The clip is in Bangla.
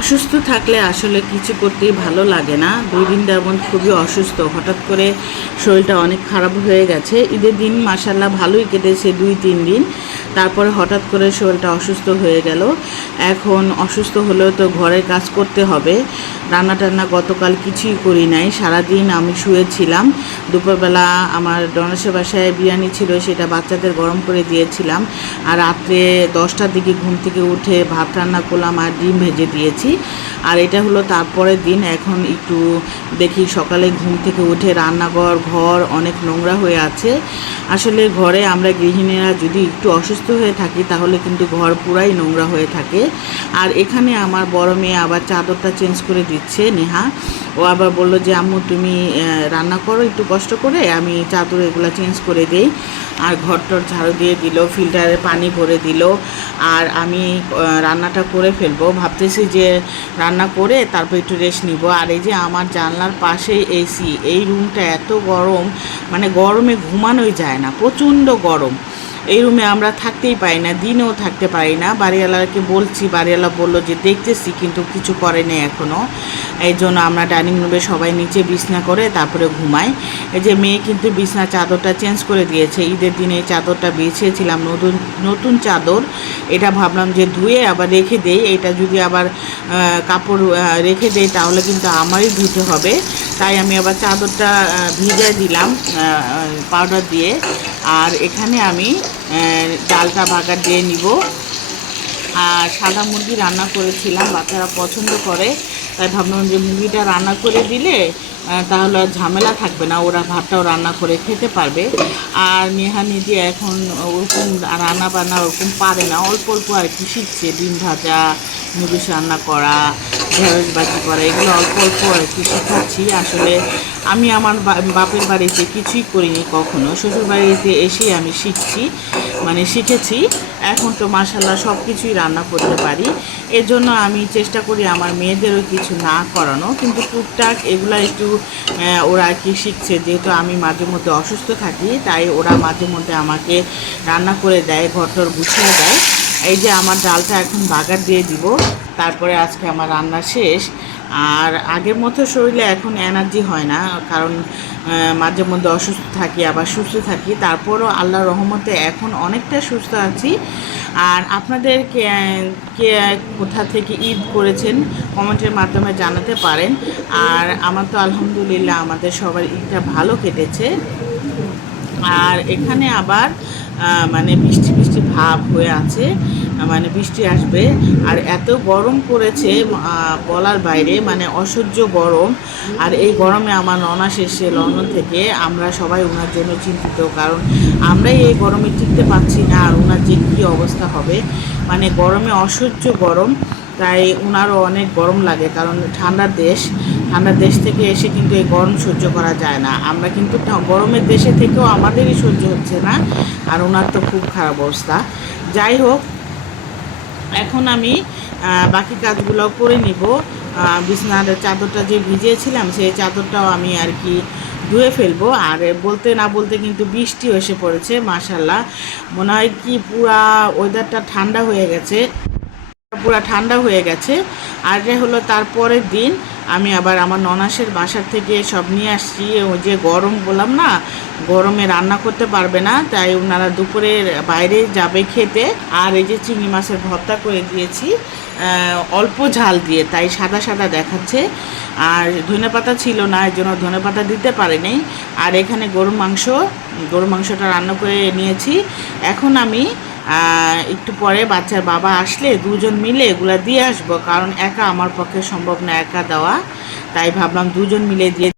অসুস্থ থাকলে আসলে কিছু করতেই ভালো লাগে না। দুই দিন যেমন খুবই অসুস্থ। হঠাৎ করে শরীরটা অনেক খারাপ হয়ে গেছে। ঈদের দিন মাসাল্লাহ ভালোই কেটেছে দুই, তিন দিন। তারপরে হঠাৎ করে শরীরটা অসুস্থ হয়ে গেল। এখন অসুস্থ হলেও তো ঘরের কাজ করতে হবে। রান্না টান্না গতকাল কিছুই করি নাই। সারাদিন আমি শুয়েছিলাম। দুপুরবেলা আমার ডনেশের বাসায় বিরিয়ানি ছিল, সেটা বাচ্চাদের গরম করে দিয়েছিলাম। আর রাত্রে দশটার দিকে ঘুম থেকে উঠে ভাত রান্না করলাম আর ডিম ভেজে দিয়েছি। আর এটা হলো তারপরের দিন। এখন একটু দেখি সকালে ঘুম থেকে উঠে রান্নাঘর, ঘর অনেক নোংরা হয়ে আছে। আসলে ঘরে আমরা গৃহিণীরা যদি একটু অসুস্থ হয়ে থাকি, তাহলে কিন্তু ঘর পুরাই নোংরা হয়ে থাকে। আর এখানে আমার বড় মেয়ে আবার চাদরটা চেঞ্জ করে দিচ্ছে, নেহা। ও আবার বলল যে, আম্মু, তুমি রান্না করো, একটু কষ্ট করে, আমি চাদর এগুলো চেঞ্জ করে দিই। আর ঘরটর ঝাড়ু দিয়ে দিল, ফিল্টারে পানি ভরে দিল। আর আমি রান্নাটা করে ফেলব। ভাবতেছি যে রান্না করে তারপর একটু রেস্ট নিব। আর এই যে আমার জানলার পাশেই এসি এই রুমটা এত গরম মানে গরমে ঘুমানোই যায় না, প্রচণ্ড গরম। এই রুমে আমরা থাকতেই পারি না, দিনেও থাকতে পারি না। বাড়িওয়ালাকে বলছি, বাড়িওয়ালা বলল যে, দেখতেছি কিন্তু কিছু করে নেই এখনও এই জন্য আমরা ডাইনিং রুমে সবাই নিচে বিছনা করে তারপরে ঘুমাই। এই যে মেয়ে কিন্তু বিছনা চাদরটা চেঞ্জ করে দিয়েছে। ঈদের দিনে এই চাদরটা বিছিয়েছিলাম নতুন নতুন চাদর। এটা ভাবলাম যে ধুয়ে আবার রেখে দেই। এটা যদি আবার কাপড় রেখে দেই তাহলে কিন্তু আমারই ধুতে হবে। তাই আমি আবার চাদরটা ভিজে দিলাম পাউডার দিয়ে। আর এখানে আমি ডালটা বাগার দিয়ে নিব। আর সাদা মুরগি রান্না করেছিলাম, বাচ্চারা পছন্দ করে। তাই ভাবলাম যে মুরগিটা রান্না করে দিলে তাহলে আর ঝামেলা থাকবে না, ওরা ভাতটাও রান্না করে খেতে পারবে। আর নেহা নিজে এখন ওরকম রান্না বান্না ওরকম পারে না, অল্প অল্প আর কি শিখছে, ডিম ভাজা মুরগি রান্না করা ঢেঁড়স বাজি করা এগুলো অল্প অল্প আর কি শেখাচ্ছি। আসলে আমি আমার বাপের বাড়িতে কিছুই করিনি কখনো। শ্বশুর বাড়িতে এসেই আমি শিখছি মানে শিখেছি। এখন তো মাসাল্লাহ সব কিছুই রান্না করতে পারি। এর জন্য আমি চেষ্টা করি আমার মেয়েদেরও কিছু না করানো। কিন্তু টুকটাক এগুলো একটু ওরা আর কি শিখছে। যেহেতু আমি মাঝে মধ্যে অসুস্থ থাকি, তাই ওরা মাঝে মধ্যে আমাকে রান্না করে দেয় ঘরটর গুছিয়ে দেয়। এই যে আমার ডালটা এখন বাগার দিয়ে দিব। তারপরে আজকে আমার রান্না শেষ। আর আগের মতো শরীরে এখন এনার্জি হয় না, কারণ মাঝে মধ্যে অসুস্থ থাকি, আবার সুস্থ থাকি। তারপরও আল্লাহর রহমতে এখন অনেকটা সুস্থ আছি। আর আপনাদের কে কে কোথা থেকে ঈদ করেছেন কমেন্টের মাধ্যমে জানাতে পারেন। আর আমার তো আলহামদুলিল্লাহ আমাদের সবার ঈদটা ভালো কেটেছে। আর এখানে আবার মানে বৃষ্টি বৃষ্টি ভাব হয়ে আছে। মানে বৃষ্টি আসবে। আর এত গরম পড়েছে বলার বাইরে মানে অসহ্য গরম। আর এই গরমে আমার ননাস এসে লন্ডন থেকে, আমরা সবাই ওনার জন্য চিন্তিত, কারণ আমরাই এই গরমে টিকতে পারছি না, আর ওনার যে কী অবস্থা হবে। মানে গরমে অসহ্য গরম, তাই ওনারও অনেক গরম লাগে, কারণ ঠান্ডার দেশ। ঠান্ডার দেশ থেকে এসে কিন্তু এই গরম সহ্য করা যায় না। আমরা কিন্তু গরমের দেশে থেকেও আমাদেরই সহ্য হচ্ছে না, আর ওনার তো খুব খারাপ অবস্থা। যাই হোক এখন আমি বাকি কাজগুলো করে নিব। বিছনার চাদরটা যে ভিজিয়েছিলাম, সেই চাদরটাও আমি আর কি ধুয়ে ফেলব। আর বলতে না বলতে কিন্তু বৃষ্টি এসে পড়েছে মাশাল্লাহ মনে হয় কি পুরা ওয়েদারটা ঠান্ডা হয়ে গেছে। পুরা ঠান্ডা হয়ে গেছে। আর হলো তারপরের দিন আমি আবার আমার ননাসের বাসার থেকে সব নিয়ে আসছি। ওই যে গরম বললাম না, গরমে রান্না করতে পারবে না, তাই ওনারা দুপুরে বাইরে যাবে খেতে। আর এই যে চিংড়ি মাছের ভর্তা করে দিয়েছি অল্প ঝাল দিয়ে, তাই সাদা সাদা দেখাচ্ছে। আর ধনে পাতা ছিল না, এর জন্য ধনে পাতা দিতে পারিনি। আর এখানে গরুর মাংস, গরুর মাংসটা রান্না করে নিয়েছি। এখন আমি আহ, একটু পরে বাচ্চার বাবা আসলে দুজন মিলে এগুলা দিয়ে আসব কারণ একা আমার পক্ষে সম্ভব না একা দেওয়া। তাই ভাবলাম দুজন মিলে দিয়ে